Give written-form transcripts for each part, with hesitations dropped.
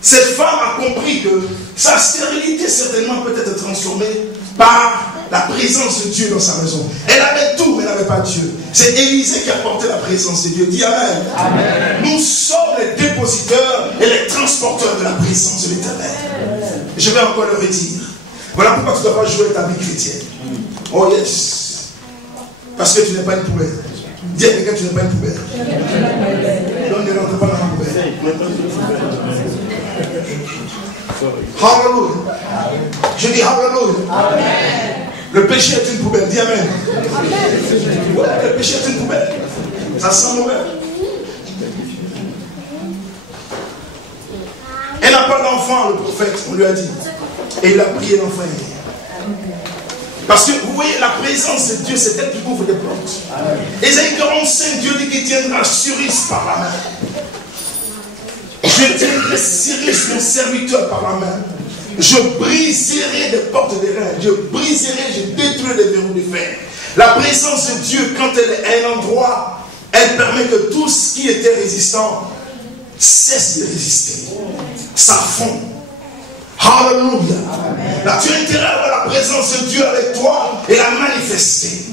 Cette femme a compris que sa stérilité certainement peut être transformée par la présence de Dieu dans sa maison. Elle avait tout, mais elle n'avait pas Dieu. C'est Élisée qui a porté la présence de Dieu. Dis Amen. Amen. Nous sommes les dépositeurs et les transporteurs de la présence de l'Éternel. Je vais encore le redire. Voilà pourquoi tu ne dois pas jouer ta vie chrétienne. Oh yes. Parce que tu n'es pas une poubelle. Dis à quelqu'un que tu n'es pas une poubelle. Donc ne rentre pas dans la poubelle. Hallelujah. Je dis hallelujah. Amen. Le péché est une poubelle. Dis amen. Amen. Ouais, le péché est une poubelle. Ça sent mauvais. Elle n'a pas d'enfant, le prophète, on lui a dit. Et il a prié l'enfant. Parce que vous voyez, la présence de Dieu, c'est elle qui ouvre des portes. Ésaïe 45, Dieu dit qu'il tiendra Cyrus par la main. Je tiendrai Cyrus, mon serviteur, par la main. Je briserai des portes des reins. Je détruirai des verrous de fer. La présence de Dieu, quand elle est à un endroit, elle permet que tout ce qui était résistant cesse de résister. Ça fond. Hallelujah. Là, tu as intérêt à avoir la présence de Dieu avec toi et la manifester.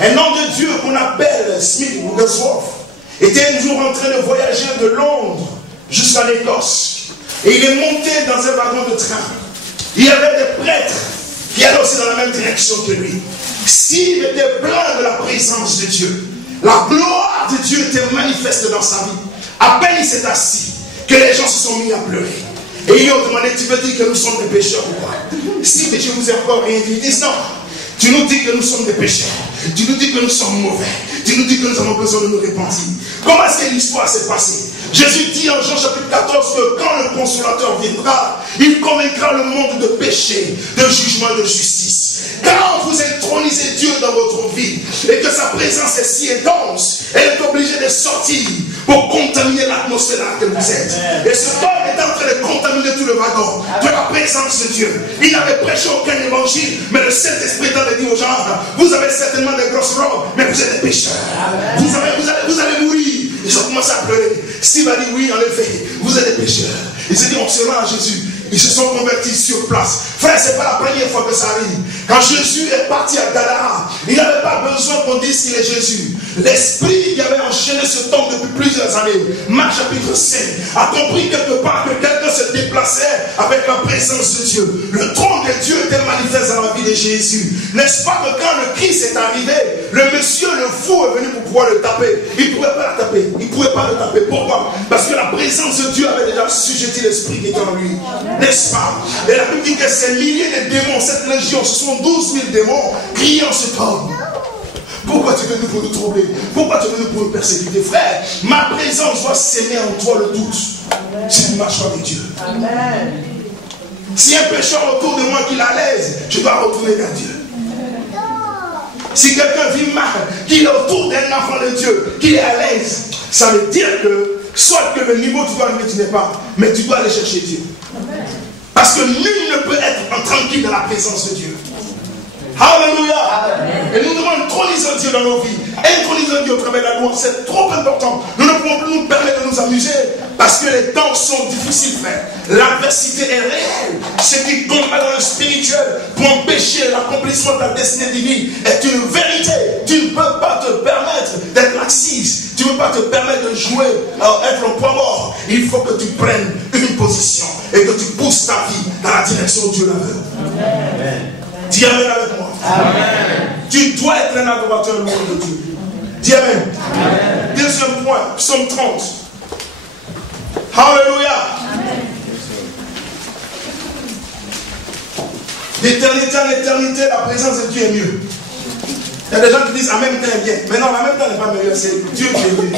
Un homme de Dieu qu'on appelle Smith Wigglesworth était un jour en train de voyager de Londres jusqu'à l'Écosse. Et il est monté dans un wagon de train. Il y avait des prêtres qui allaient aussi dans la même direction que lui. S'il était plein de la présence de Dieu, la gloire de Dieu était manifeste dans sa vie. À peine il s'est assis, que les gens se sont mis à pleurer. Et ils lui ont demandé, tu veux dire que nous sommes des pécheurs ou quoi? Si je vous ai encore rien dit, dis non. Tu nous dis que nous sommes des pécheurs. Tu nous dis que nous sommes mauvais. Tu nous dis que nous avons besoin de nous repentir. Comment est-ce que l'histoire s'est passée? Jésus dit en Jean chapitre 14 que quand le consolateur viendra, il convaincra le monde de péché, de jugement et de justice. Quand vous intronisez Dieu dans votre vie et que sa présence est si intense, elle est obligée de sortir pour contaminer l'atmosphère dans laquelle vous êtes. Et ce homme est en train de contaminer tout le wagon de la présence de Dieu. Il n'avait prêché aucun évangile, mais le Saint-Esprit avait dit aux gens, vous avez certainement des grosses robes, mais vous êtes des pécheurs. Vous allez mourir. Ils ont commencé à pleurer. Steve a dit oui, en effet, vous êtes des pécheurs. Ils se dit on se rend à Jésus. Ils se sont convertis sur place. Frère, ce n'est pas la première fois que ça arrive. Quand Jésus est parti à Gadara, il n'avait pas besoin qu'on dise qu'il est Jésus. L'esprit qui avait enchaîné ce temps depuis plusieurs années, Marc chapitre 5, a compris quelque part que quelqu'un se déplaçait avec la présence de Dieu. Le trône de Dieu était manifeste dans la vie de Jésus. N'est-ce pas que quand le Christ est arrivé, le monsieur, le fou est venu pour pouvoir le taper. Il ne pouvait pas le taper. Il ne pouvait pas le taper. Pourquoi? Parce que la présence de Dieu avait déjà sujeté l'esprit qui était en lui. N'est-ce pas? Et la Bible dit que ces milliers de démons, cette légion, ce sont 12 000 démons criant cet homme. Pourquoi tu es venu pour nous troubler? Pourquoi tu es venu pour nous persécuter? Frère, ma présence doit s'aimer en toi le doute. Si tu marches avec Dieu. Amen. Si un pécheur autour de moi qui est à l'aise, je dois retourner vers Dieu. Si quelqu'un vit mal, qu'il est autour d'un enfant de Dieu, qu'il est à l'aise, ça veut dire que soit que le niveau tu dois arriver, tu n'es pas, mais tu dois aller chercher Dieu. Parce que nul ne peut être tranquille dans la présence de Dieu. Alléluia. Et nous devons introniser Dieu dans nos vies. Introniser Dieu au travers de la louange, c'est trop important. Nous ne pouvons plus nous permettre de nous amuser parce que les temps sont difficiles, frère. L'adversité est réelle. Ce qui combat dans le spirituel pour empêcher l'accomplissement de la destinée divine est une vérité. Tu ne peux pas te permettre d'être laxiste. Tu ne peux pas te permettre de jouer, être en point mort. Il faut que tu prennes une position et que tu pousses ta vie dans la direction où Dieu la veut. Amen. Dis amen avec moi. Amen. Tu dois être un adorateur loueur de Dieu. Dis amen. Amen. Deuxième point, psaume 30. Alléluia. D'éternité en éternité, la présence de Dieu est mieux. Il y a des gens qui disent en même temps est bien. Mais non, en même temps n'est pas meilleur, c'est Dieu qui est mieux.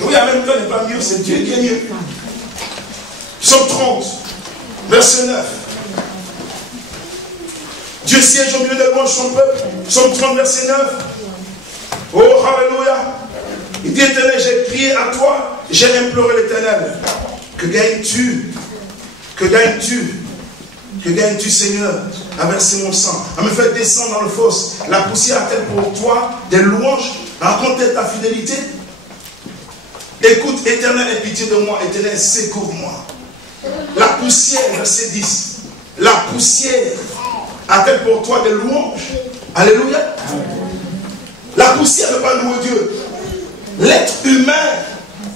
Oui, en même temps n'est pas mieux, c'est Dieu qui est mieux. Psaume 30, verset 9. Dieu siège au milieu de louanges son peuple. Psaume 30, verset 9. Oh, alléluia. Il dit, Éternel, j'ai crié à toi, j'ai imploré l'Éternel. Que gagnes-tu? Que gagnes-tu? Que gagnes-tu, Seigneur, à verser mon sang, à me faire descendre dans le fosse? La poussière a-t-elle pour toi des louanges? Raconte-t-elle ta fidélité? Écoute, Éternel, aie pitié de moi. Éternel, secours-moi. La poussière, verset 10. La poussière a-t-elle pour toi des louanges? Alléluia. La poussière ne peut pas louer Dieu. L'être humain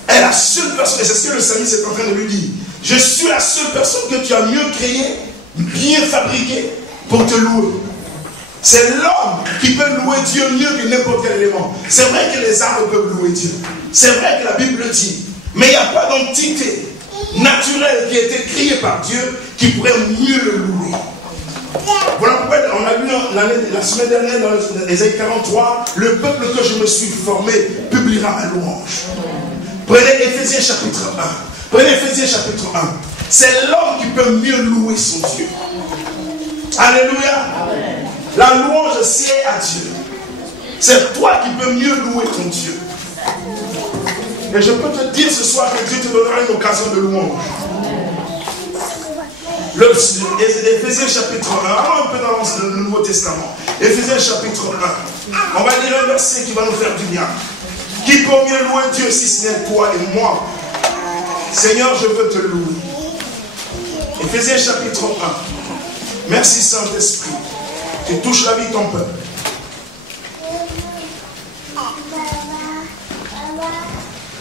est la seule personne, et c'est ce que le psalmiste est en train de lui dire. Je suis la seule personne que tu as mieux créée, bien fabriquée pour te louer. C'est l'homme qui peut louer Dieu mieux que n'importe quel élément. C'est vrai que les arbres peuvent louer Dieu. C'est vrai que la Bible le dit. Mais il n'y a pas d'entité naturelle qui a été créée par Dieu qui pourrait mieux le louer. Voilà pourquoi on a lu la semaine dernière dans Ésaïe 43, le peuple que je me suis formé publiera ma louange. Prenez Éphésiens chapitre 1. Prenez Éphésiens chapitre 1. C'est l'homme qui peut mieux louer son Dieu. Alléluia. Amen. La louange, c'est à Dieu. C'est toi qui peux mieux louer ton Dieu. Et je peux te dire ce soir que Dieu te donnera une occasion de louange. Éphésiens chapitre 1, allons un peu dans le Nouveau Testament. Éphésiens chapitre 1. On va lire un verset qui va nous faire du bien. Qui peut mieux louer Dieu si ce n'est toi et moi? Seigneur, je veux te louer. Éphésiens chapitre 1. Merci Saint-Esprit. Tu touches la vie de ton peuple.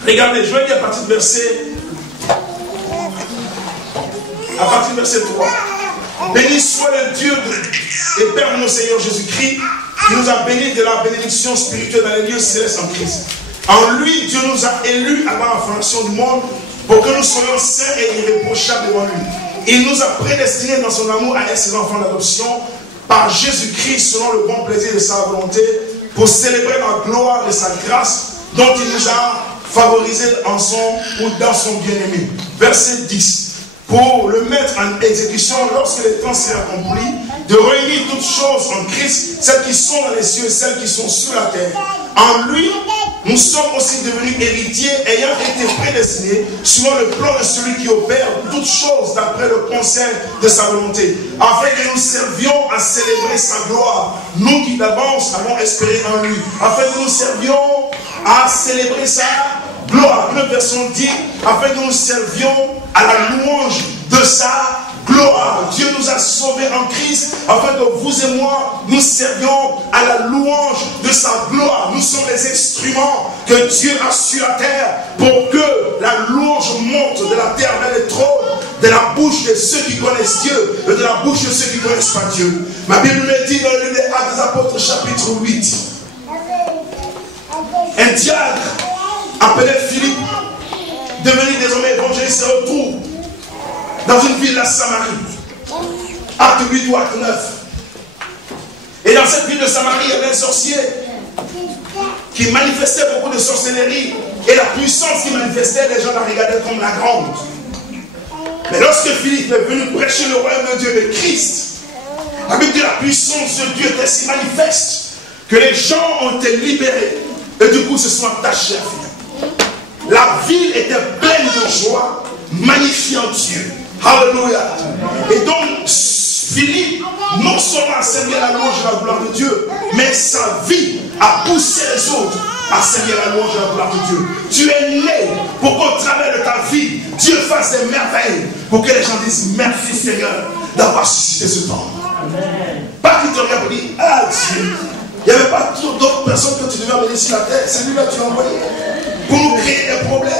Regardez, je vais lire à partir du verset. À partir du verset 3. Béni soit le Dieu et Père de notre Seigneur Jésus-Christ, qui nous a bénis de la bénédiction spirituelle dans les lieux célestes en Christ. En lui, Dieu nous a élus avant la fondation du monde pour que nous soyons saints et irréprochables devant lui. Il nous a prédestinés dans son amour à être ses enfants d'adoption par Jésus-Christ selon le bon plaisir de sa volonté pour célébrer la gloire de sa grâce dont il nous a favorisés en son ou dans son bien-aimé. Verset 10. Pour le mettre en exécution lorsque les temps seront accomplis, de réunir toutes choses en Christ, celles qui sont dans les cieux et celles qui sont sur la terre. En lui, nous sommes aussi devenus héritiers, ayant été prédestinés, suivant le plan de celui qui opère toutes choses d'après le conseil de sa volonté, afin que nous servions à célébrer sa gloire, nous qui d'avance avons espéré en lui, afin que nous servions à célébrer sa gloire. Une version dit, afin que nous servions à la louange de sa gloire. Dieu nous a sauvés en Christ, afin que vous et moi, nous servions à la louange de sa gloire. Nous sommes les instruments que Dieu a sur la terre pour que la louange monte de la terre vers les trônes, de la bouche de ceux qui connaissent Dieu et de la bouche de ceux qui ne connaissent pas Dieu. Ma Bible me dit dans le livre des Actes des Apôtres, chapitre 8, un diacre appelé Philippe, devenu désormais évangéliste, se retrouve dans une ville de la Samarie. Acte 8 ou acte 9. Et dans cette ville de Samarie, il y avait un sorcier qui manifestait beaucoup de sorcellerie. Et la puissance qu'il manifestait, les gens la regardaient comme la grande. Mais lorsque Philippe est venu prêcher le royaume de Dieu, de Christ, la Bible dit la puissance de Dieu était si manifeste que les gens ont été libérés. Et du coup, se sont attachés à Philippe. La ville était pleine de joie, magnifiant Dieu. Alléluia. Et donc, Philippe, non seulement a servi à la louange et à la gloire de Dieu, mais sa vie a poussé les autres à servir à la louange et à la gloire de Dieu. Tu es né pour qu'au travers de ta vie, Dieu fasse des merveilles, pour que les gens disent merci Seigneur d'avoir suscité ce temps. Pas qu'ils te regardent pour dire, ah Dieu, il n'y avait pas d'autres personnes que tu devais amener sur la terre. C'est lui-là que tu l'as envoyé pour nous créer des problèmes.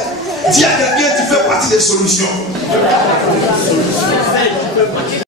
Dis à quelqu'un, tu fais partie des solutions.